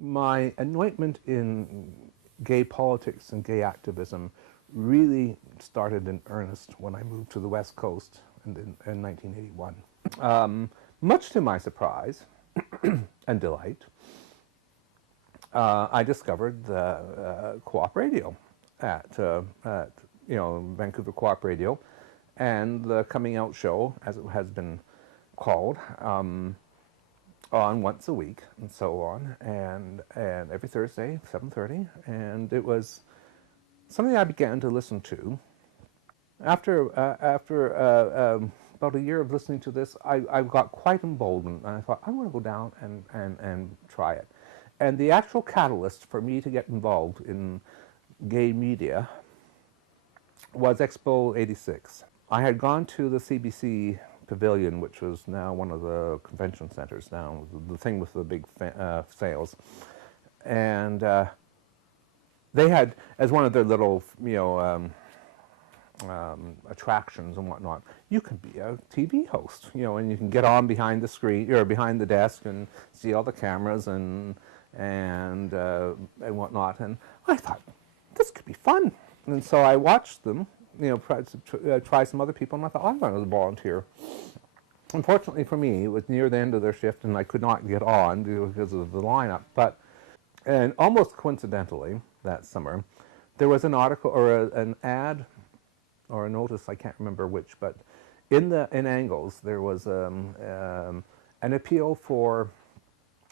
my anointment in gay politics and gay activism really started in earnest when I moved to the West Coast in 1981. Much to my surprise and delight, I discovered the co-op radio at Vancouver Co-op Radio, and the Coming Out Show, as it has been called, on once a week and so on, and every Thursday, 7:30, and it was something I began to listen to. After about a year of listening to this, I got quite emboldened, and I thought, I want to go down and try it. And the actual catalyst for me to get involved in gay media was Expo 86. I had gone to the CBC Pavilion, which was now one of the convention centers now, the thing with the big sails. And they had, as one of their little, attractions and whatnot, you can be a TV host, and you can get on behind the screen or behind the desk and see all the cameras and whatnot. And I thought, this could be fun. And so I watched them, try some other people, and I thought, I'm going to volunteer. Unfortunately for me, it was near the end of their shift, and I could not get on because of the lineup. And almost coincidentally, that summer, there was an article or an ad or a notice, I can't remember which, but in Angles there was an appeal for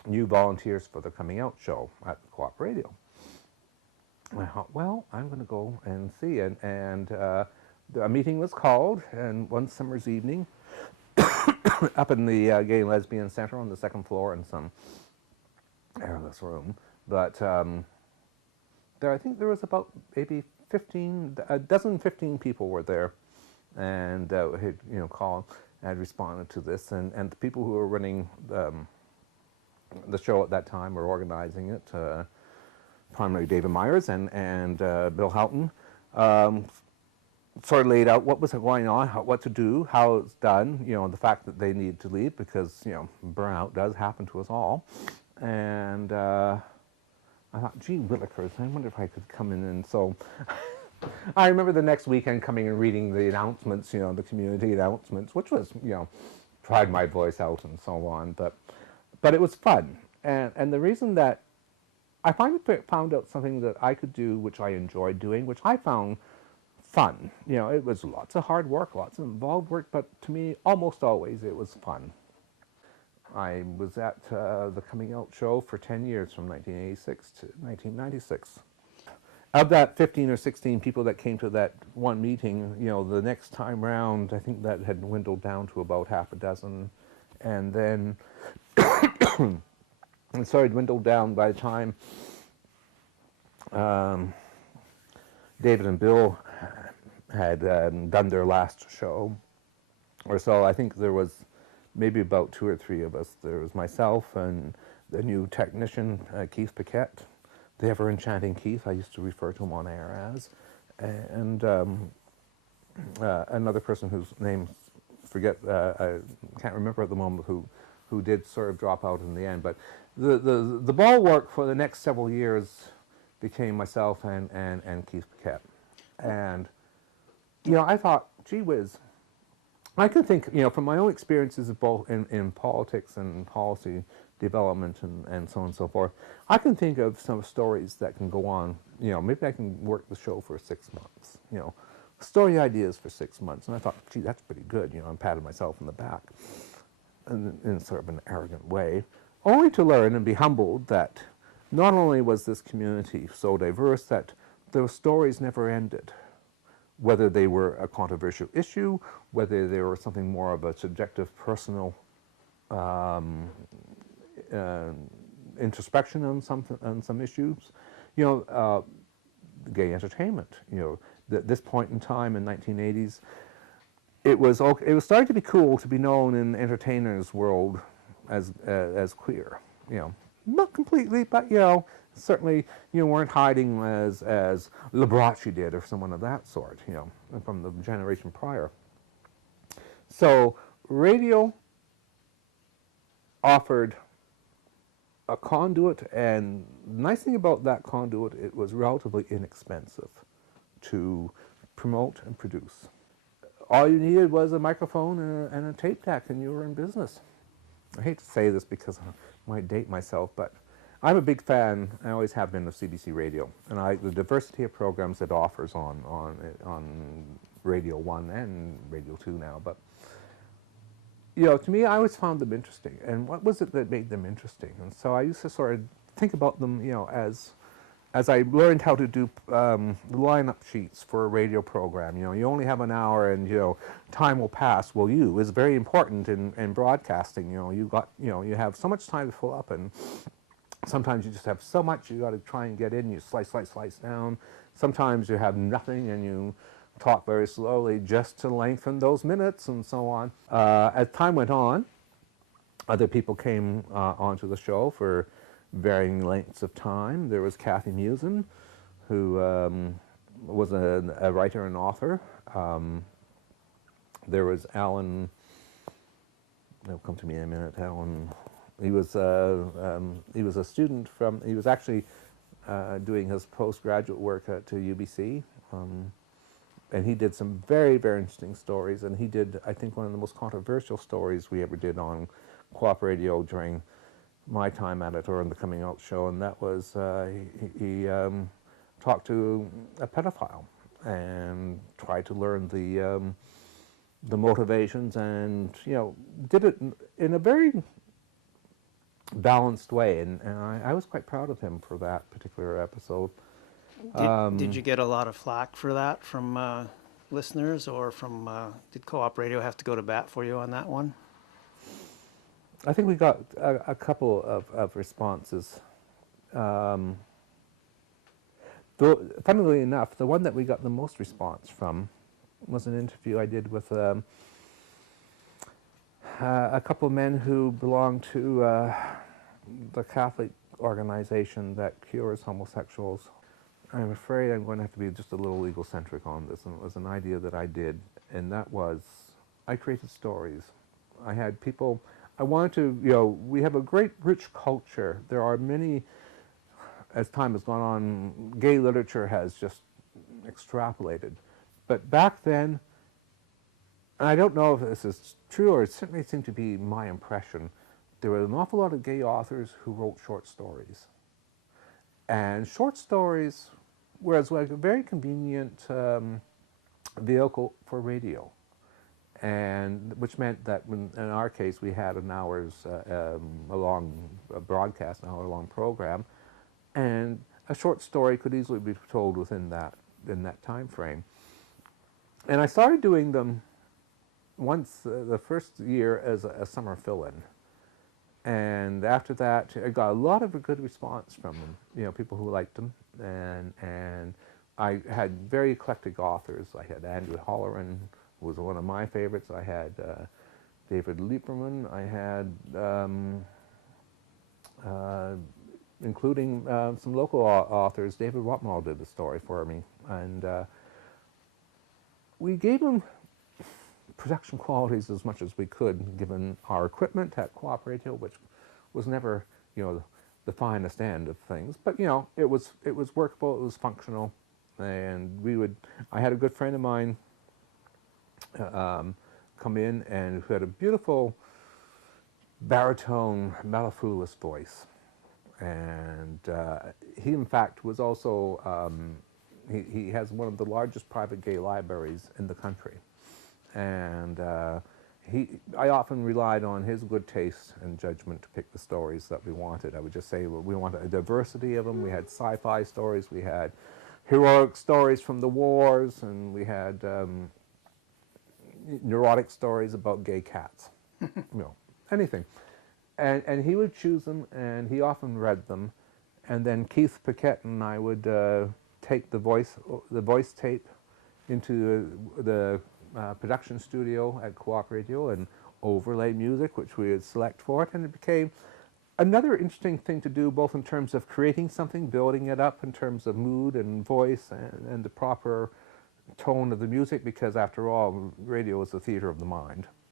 new volunteers for the Coming Out Show at Co-op Radio. And I thought, well, I'm going to go and see. And a meeting was called, and one summer's evening, up in the Gay and Lesbian Center on the second floor in some airless room. But I think there was about maybe 15 people were there, and had called and responded to this, and the people who were running the show at that time were organizing it, primarily David Myers and Bill Houghton, sort of laid out what was going on, what to do, how it's done, the fact that they need to leave because burnout does happen to us all, and I thought, gee willikers, I wonder if I could come in. And so I remember the next weekend coming and reading the announcements, the community announcements, which was, tried my voice out and so on. But it was fun. And the reason that I finally found out something that I could do, which I enjoyed doing, which I found fun. It was lots of hard work, lots of involved work, but to me, almost always, it was fun. I was at the Coming Out Show for 10 years, from 1986 to 1996. Of that 15 or 16 people that came to that one meeting, the next time round, I think that had dwindled down to about half a dozen. And then, dwindled down by the time David and Bill had done their last show or so. I think there was maybe about 2 or 3 of us. There was myself and the new technician, Keith Paquette, the ever-enchanting Keith, I used to refer to him on air as, and another person whose name, I can't remember at the moment, who did sort of drop out in the end. But the bulwark for the next several years became myself and Keith Paquette. And, I thought, gee whiz, I can think, from my own experiences both in politics and policy development and so on and so forth, I can think of some stories that can go on, maybe I can work the show for 6 months, story ideas for 6 months. And I thought, gee, that's pretty good, I patted myself on the back in sort of an arrogant way, only to learn and be humbled that not only was this community so diverse that those stories never ended. Whether they were a controversial issue, whether they were something more of a subjective, personal introspection on some issues, gay entertainment. At this point in time in 1980s, it was starting to be cool to be known in the entertainers' world as queer. Not completely, but certainly weren't hiding as Liberace did or someone of that sort, from the generation prior. So radio offered a conduit, and the nice thing about that conduit, it was relatively inexpensive to promote and produce. All you needed was a microphone and a tape deck, and you were in business. I hate to say this because I might date myself, but I'm a big fan, I always have been, of CBC Radio, and the diversity of programs it offers on Radio 1 and Radio 2 now. But to me, I always found them interesting. And what was it that made them interesting? And so I used to sort of think about them, as I learned how to do the lineup sheets for a radio program. You only have an hour, and time will pass. Well, is very important in broadcasting. You have so much time to fill up, and sometimes you just have so much you got to try and get in. You slice down. Sometimes you have nothing, and you talk very slowly just to lengthen those minutes, and so on. As time went on, other people came onto the show for varying lengths of time. There was Kathy Musin, who was a writer and author. There was Alan. He'll come to me in a minute. Alan. He was a student from. He was actually doing his postgraduate work to UBC. And he did some very, very interesting stories, and he did, I think, one of the most controversial stories we ever did on Co-op Radio during my time at it, or in the Coming Out show, and that was he talked to a pedophile and tried to learn the motivations, and did it in a very balanced way, and I was quite proud of him for that particular episode. Did you get a lot of flack for that from listeners, or from did Co-op Radio have to go to bat for you on that one? I think we got a couple of responses. Though, funnily enough, the one that we got the most response from was an interview I did with a couple of men who belong to the Catholic organization that cures homosexuals. I'm afraid I'm going to have to be just a little egocentric on this, and it was an idea that I did, and that was, I created stories. I had people, I wanted to, we have a great rich culture. There are many, as time has gone on, gay literature has just extrapolated. But back then, and I don't know if this is true, or it certainly seemed to be my impression, there were an awful lot of gay authors who wrote short stories. And short stories were like a very convenient vehicle for radio, and which meant that in our case we had an hour's broadcast, an hour-long program, and a short story could easily be told within that time frame. And I started doing them once the first year as a summer fill-in. And after that, I got a lot of good response from them, people who liked them. And I had very eclectic authors. I had Andrew Holleran, who was one of my favorites. I had David Lieberman. I had, including some local authors. David Watmall did the story for me. And we gave them production qualities as much as we could, given our equipment at Co-op Radio, which was never, the finest end of things. But it was workable, it was functional, and I had a good friend of mine come in, and who had a beautiful baritone, mellifluous voice, and he in fact was also he has one of the largest private gay libraries in the country. And I often relied on his good taste and judgment to pick the stories that we wanted. I would just say, well, we wanted a diversity of them. We had sci-fi stories, we had heroic stories from the wars, and we had neurotic stories about gay cats. Anything. And he would choose them, and he often read them. And then Keith Paquette and I would take the voice tape into the production studio at Co-op Radio and overlay music, which we would select for it, and it became another interesting thing to do, both in terms of creating something, building it up in terms of mood and voice and the proper tone of the music, because after all, radio is the theater of the mind.